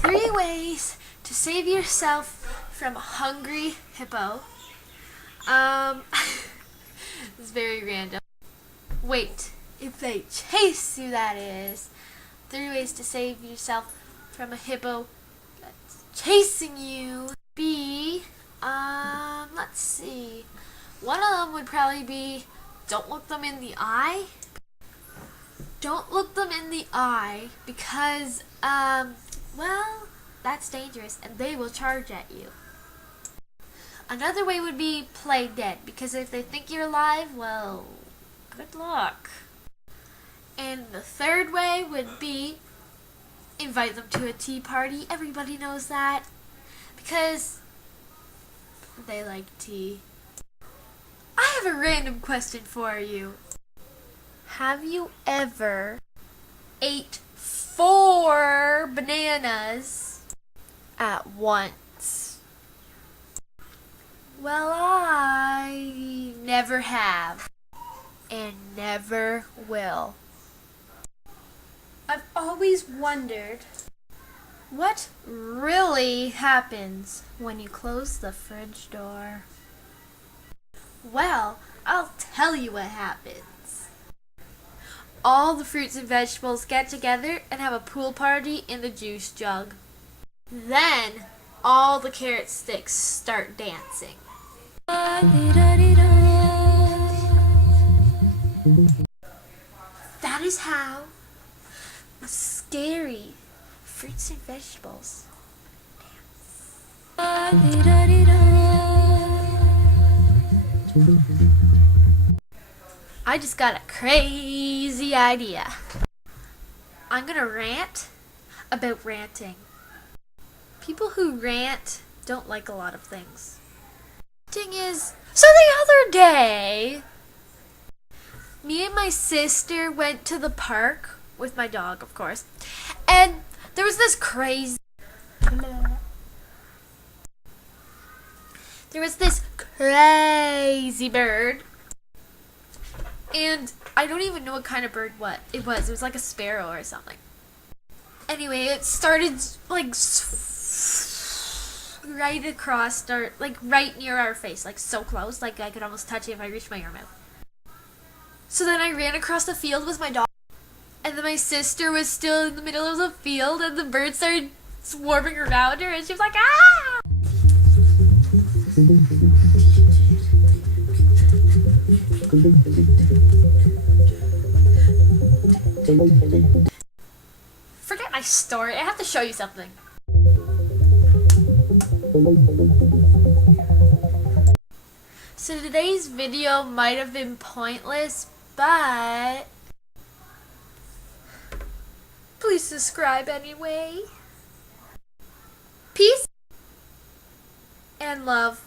3 ways to save yourself from a hungry hippo. It's very random. Wait, if they chase you, that is. 3 ways to save yourself from a hippo that's chasing you. Let's see. One of them would probably be, don't look them in the eye. Don't look them in the eye because, well, that's dangerous and they will charge at you. Another way would be play dead, because if they think you're alive, well, good luck. And the third way would be invite them to a tea party. Everybody knows that because they like tea. I have a random question for you. Have you ever ate 4 bananas at once? Well, I never have and never will. I've always wondered what really happens when you close the fridge door. Well, I'll tell you what happens. All the fruits and vegetables get together and have a pool party in the juice jug. Then all the carrot sticks start dancing. That is how scary fruits and vegetables dance. I just got a crazy idea. I'm gonna rant about ranting. People who rant don't like a lot of things. Thing is, so the other day, me and my sister went to the park with my dog, of course, and there was this crazy bird, and I don't even know what kind of bird it was. It was like a sparrow or something. Anyway, it started like right across right near our face, like so close, like I could almost touch it if I reached my arm out. So then I ran across the field with my dog, and then my sister was still in the middle of the field, and the bird started swarming around her, and she was like, ah! Forget my story, I have to show you something. So today's video might have been pointless, but please subscribe anyway. Peace and love.